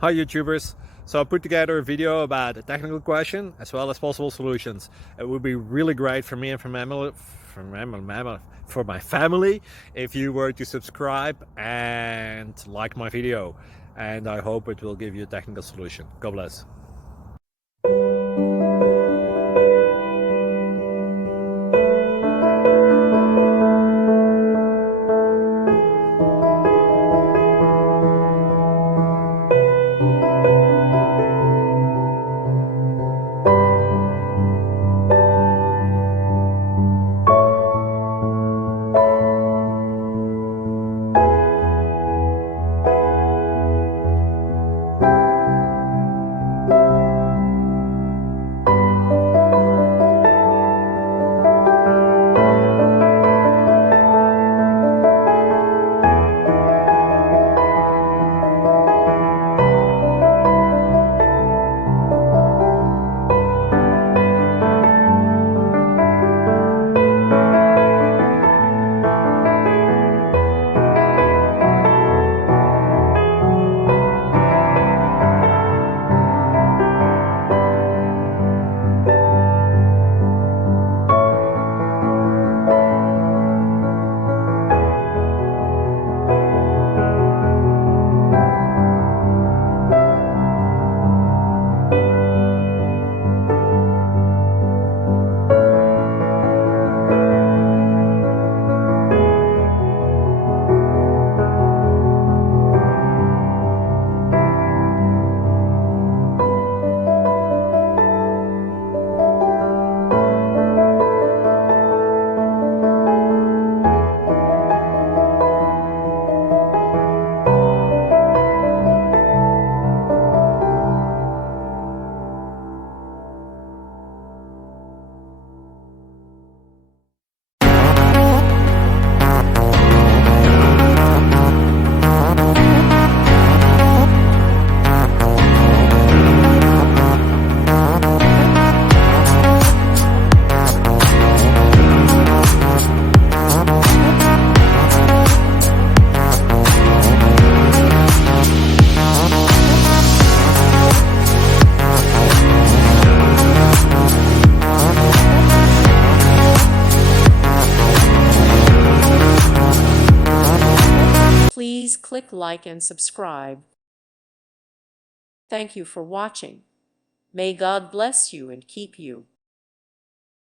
Hi YouTubers! So I put together a video about a technical question as well as possible solutions. It would be really great for me and for my family if you were to subscribe and like my video, and I hope it will give you a technical solution. God bless. Please click like and subscribe. Thank you for watching. May God bless you and keep you.